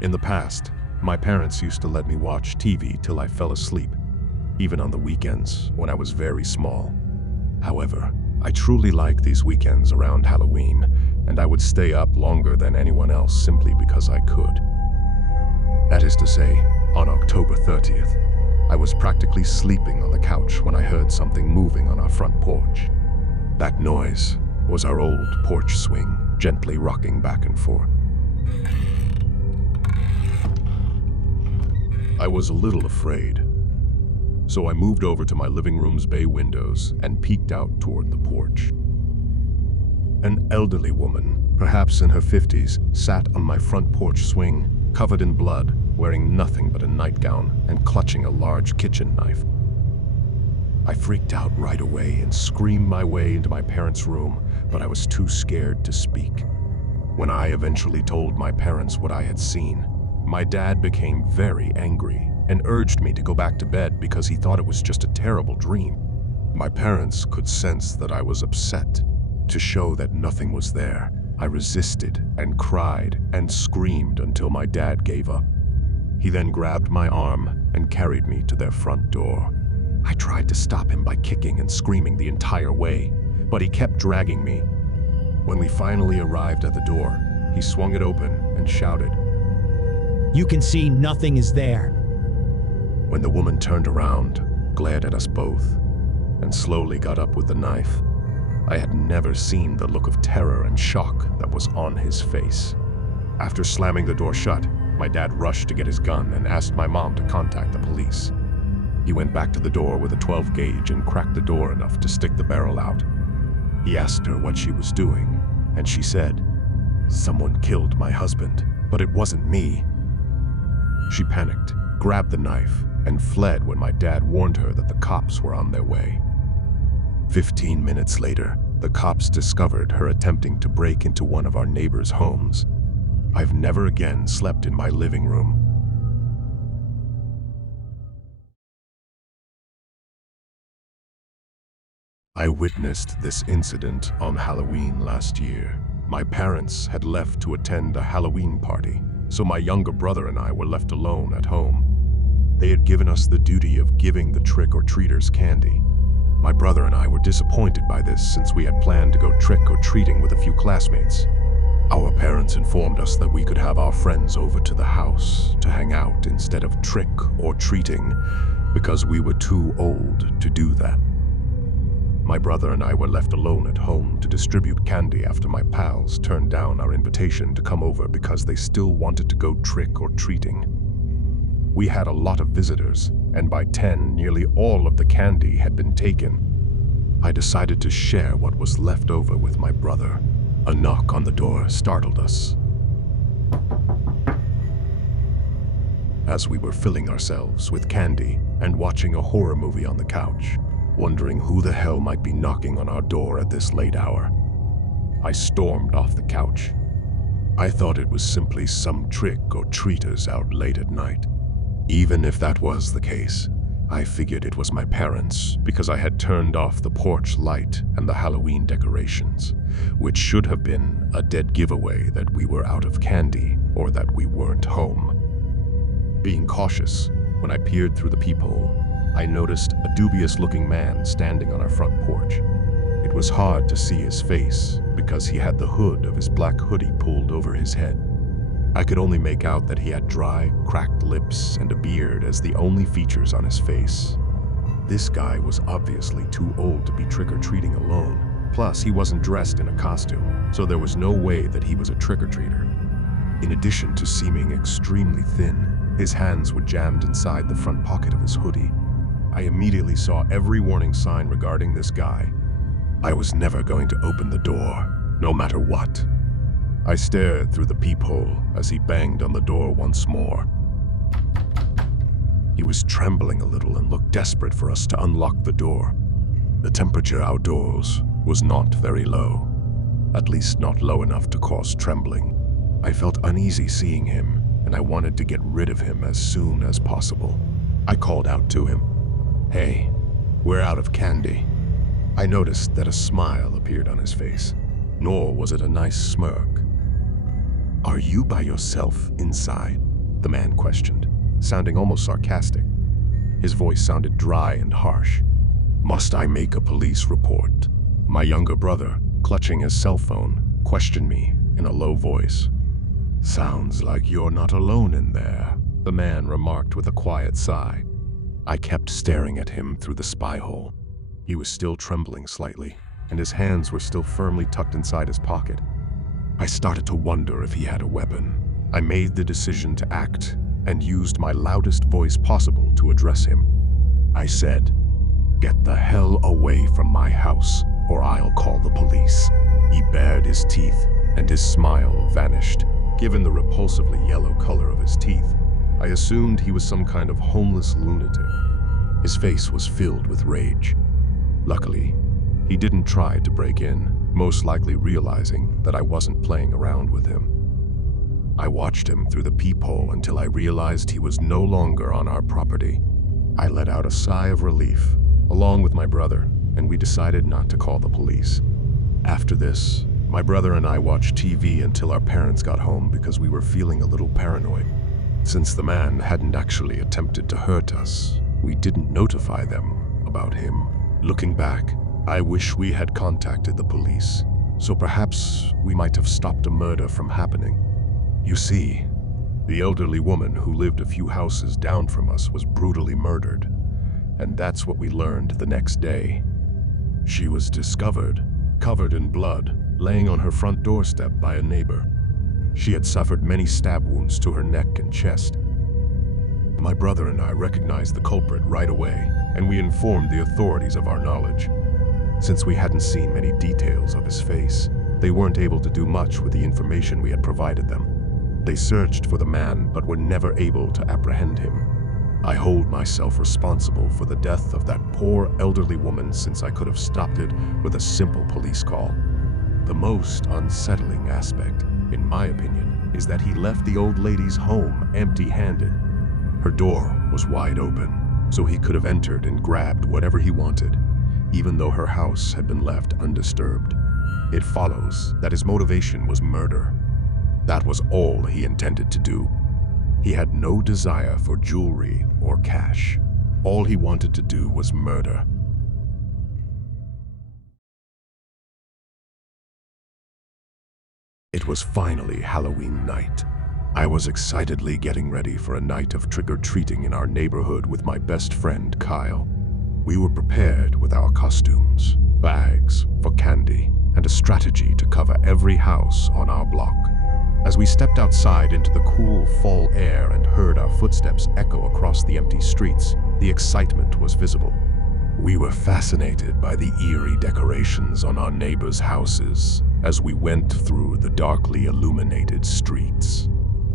In the past, my parents used to let me watch TV till I fell asleep, even on the weekends when I was very small. However, I truly like these weekends around Halloween, and I would stay up longer than anyone else simply because I could. That is to say, on October 30th, I was practically sleeping on the couch when I heard something moving on our front porch. That noise was our old porch swing gently rocking back and forth. I was a little afraid, so I moved over to my living room's bay windows and peeked out toward the porch. An elderly woman, perhaps in her 50s, sat on my front porch swing, covered in blood, wearing nothing but a nightgown and clutching a large kitchen knife. I freaked out right away and screamed my way into my parents' room, but I was too scared to speak. When I eventually told my parents what I had seen, my dad became very angry and urged me to go back to bed because he thought it was just a terrible dream. My parents could sense that I was upset. To show that nothing was there, I resisted and cried and screamed until my dad gave up. He then grabbed my arm and carried me to their front door. I tried to stop him by kicking and screaming the entire way, but he kept dragging me. When we finally arrived at the door, he swung it open and shouted, "You can see nothing is there." When the woman turned around, glared at us both, and slowly got up with the knife, I had never seen the look of terror and shock that was on his face. After slamming the door shut, my dad rushed to get his gun and asked my mom to contact the police. He went back to the door with a 12 gauge and cracked the door enough to stick the barrel out. He asked her what she was doing, and she said, "Someone killed my husband, but it wasn't me." She panicked, grabbed the knife, and fled when my dad warned her that the cops were on their way. 15 minutes later, the cops discovered her attempting to break into one of our neighbors' homes. I've never again slept in my living room. I witnessed this incident on Halloween last year. My parents had left to attend a Halloween party, so my younger brother and I were left alone at home. They had given us the duty of giving the trick-or-treaters candy. My brother and I were disappointed by this since we had planned to go trick-or-treating with a few classmates. Our parents informed us that we could have our friends over to the house to hang out instead of trick-or-treating because we were too old to do that. My brother and I were left alone at home to distribute candy after my pals turned down our invitation to come over because they still wanted to go trick-or-treating. We had a lot of visitors, and by 10, nearly all of the candy had been taken. I decided to share what was left over with my brother. A knock on the door startled us. As we were filling ourselves with candy and watching a horror movie on the couch, wondering who the hell might be knocking on our door at this late hour, I stormed off the couch. I thought it was simply some trick-or-treaters out late at night. Even if that was the case, I figured it was my parents because I had turned off the porch light and the Halloween decorations, which should have been a dead giveaway that we were out of candy or that we weren't home. Being cautious, when I peered through the peephole, I noticed a dubious-looking man standing on our front porch. It was hard to see his face because he had the hood of his black hoodie pulled over his head. I could only make out that he had dry, cracked lips and a beard as the only features on his face. This guy was obviously too old to be trick-or-treating alone. Plus, he wasn't dressed in a costume, so there was no way that he was a trick-or-treater. In addition to seeming extremely thin, his hands were jammed inside the front pocket of his hoodie. I immediately saw every warning sign regarding this guy. I was never going to open the door, no matter what. I stared through the peephole as he banged on the door once more. He was trembling a little and looked desperate for us to unlock the door. The temperature outdoors was not very low, at least not low enough to cause trembling. I felt uneasy seeing him, and I wanted to get rid of him as soon as possible. I called out to him, "Hey, we're out of candy." I noticed that a smile appeared on his face, nor was it a nice smirk. "Are you by yourself inside?" the man questioned, sounding almost sarcastic. His voice sounded dry and harsh. "Must I make a police report?" My younger brother, clutching his cell phone, questioned me in a low voice. "Sounds like you're not alone in there," the man remarked with a quiet sigh. I kept staring at him through the spy hole. He was still trembling slightly, and his hands were still firmly tucked inside his pocket. I started to wonder if he had a weapon. I made the decision to act and used my loudest voice possible to address him. I said, "Get the hell away from my house, or I'll call the police." He bared his teeth, and his smile vanished. Given the repulsively yellow color of his teeth, I assumed he was some kind of homeless lunatic. His face was filled with rage. Luckily, he didn't try to break in, most likely realizing that I wasn't playing around with him. I watched him through the peephole until I realized he was no longer on our property. I let out a sigh of relief, along with my brother, and we decided not to call the police. After this, my brother and I watched TV until our parents got home because we were feeling a little paranoid. Since the man hadn't actually attempted to hurt us, we didn't notify them about him. Looking back, I wish we had contacted the police, so perhaps we might have stopped a murder from happening. You see, the elderly woman who lived a few houses down from us was brutally murdered, and that's what we learned the next day. She was discovered, covered in blood, laying on her front doorstep by a neighbor. She had suffered many stab wounds to her neck and chest. My brother and I recognized the culprit right away, and we informed the authorities of our knowledge. Since we hadn't seen many details of his face, they weren't able to do much with the information we had provided them. They searched for the man, but were never able to apprehend him. I hold myself responsible for the death of that poor elderly woman, since I could have stopped it with a simple police call. The most unsettling aspect, in my opinion, is that he left the old lady's home empty-handed. Her door was wide open, so he could have entered and grabbed whatever he wanted, even though her house had been left undisturbed. It follows that his motivation was murder. That was all he intended to do. He had no desire for jewelry or cash. All he wanted to do was murder. It was finally Halloween night. I was excitedly getting ready for a night of trick-or-treating in our neighborhood with my best friend, Kyle. We were prepared with our costumes, bags for candy, and a strategy to cover every house on our block. As we stepped outside into the cool fall air and heard our footsteps echo across the empty streets, the excitement was visible. We were fascinated by the eerie decorations on our neighbors' houses as we went through the darkly illuminated streets.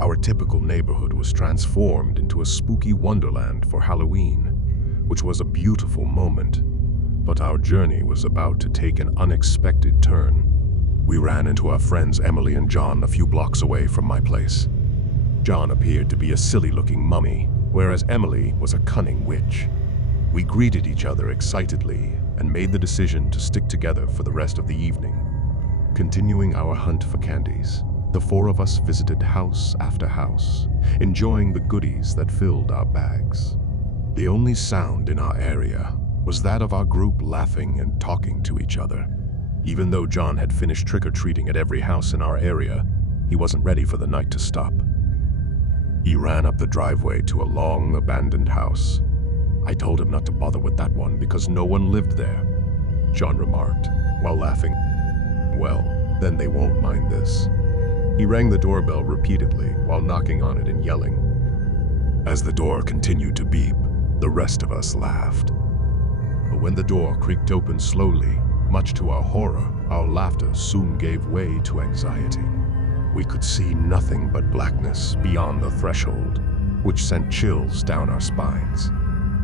Our typical neighborhood was transformed into a spooky wonderland for Halloween, which was a beautiful moment. But our journey was about to take an unexpected turn. We ran into our friends Emily and John a few blocks away from my place. John appeared to be a silly-looking mummy, whereas Emily was a cunning witch. We greeted each other excitedly and made the decision to stick together for the rest of the evening. Continuing our hunt for candies, the four of us visited house after house, enjoying the goodies that filled our bags. The only sound in our area was that of our group laughing and talking to each other. Even though John had finished trick-or-treating at every house in our area, he wasn't ready for the night to stop. He ran up the driveway to a long, abandoned house. I told him not to bother with that one because no one lived there, John remarked, while laughing. Well, then they won't mind this. He rang the doorbell repeatedly while knocking on it and yelling. As the door continued to beep, the rest of us laughed. But when the door creaked open slowly, much to our horror, our laughter soon gave way to anxiety. We could see nothing but blackness beyond the threshold, which sent chills down our spines.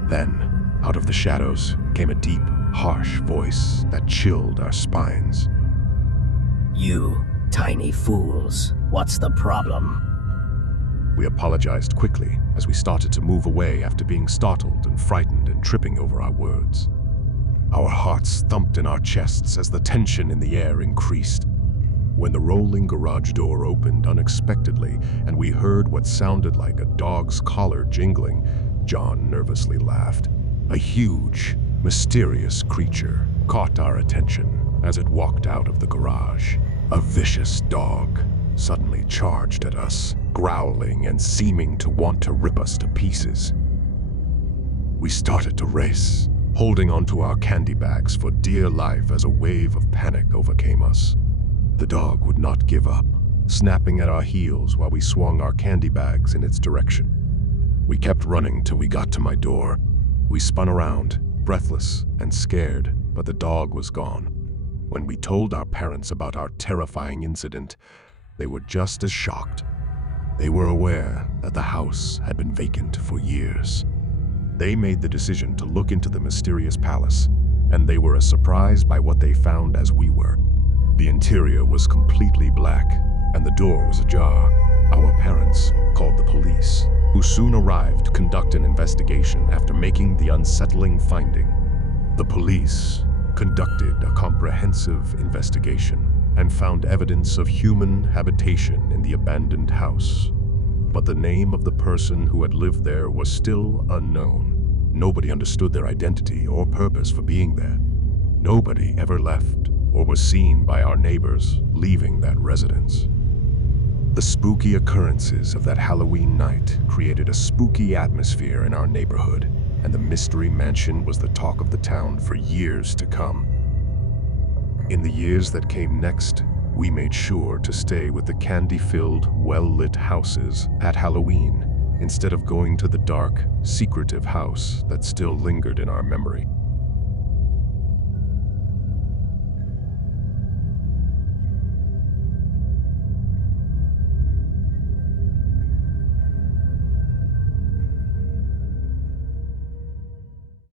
Then, out of the shadows, came a deep, harsh voice that chilled our spines. "You tiny fools, what's the problem?" We apologized quickly as we started to move away after being startled and frightened and tripping over our words. Our hearts thumped in our chests as the tension in the air increased. When the rolling garage door opened unexpectedly and we heard what sounded like a dog's collar jingling, John nervously laughed. A huge, mysterious creature caught our attention as it walked out of the garage. A vicious dog suddenly charged at us, growling and seeming to want to rip us to pieces. We started to race, holding onto our candy bags for dear life as a wave of panic overcame us. The dog would not give up, snapping at our heels while we swung our candy bags in its direction. We kept running till we got to my door. We spun around, breathless and scared, but the dog was gone. When we told our parents about our terrifying incident, they were just as shocked. They were aware that the house had been vacant for years. They made the decision to look into the mysterious palace, and they were as surprised by what they found as we were. The interior was completely black, and the door was ajar. Our parents called the police, who soon arrived to conduct an investigation after making the unsettling finding. The police conducted a comprehensive investigation and found evidence of human habitation in the abandoned house. But the name of the person who had lived there was still unknown. Nobody understood their identity or purpose for being there. Nobody ever left or was seen by our neighbors leaving that residence. The spooky occurrences of that Halloween night created a spooky atmosphere in our neighborhood, and the mystery mansion was the talk of the town for years to come. In the years that came next, we made sure to stay with the candy-filled, well-lit houses at Halloween, instead of going to the dark, secretive house that still lingered in our memory.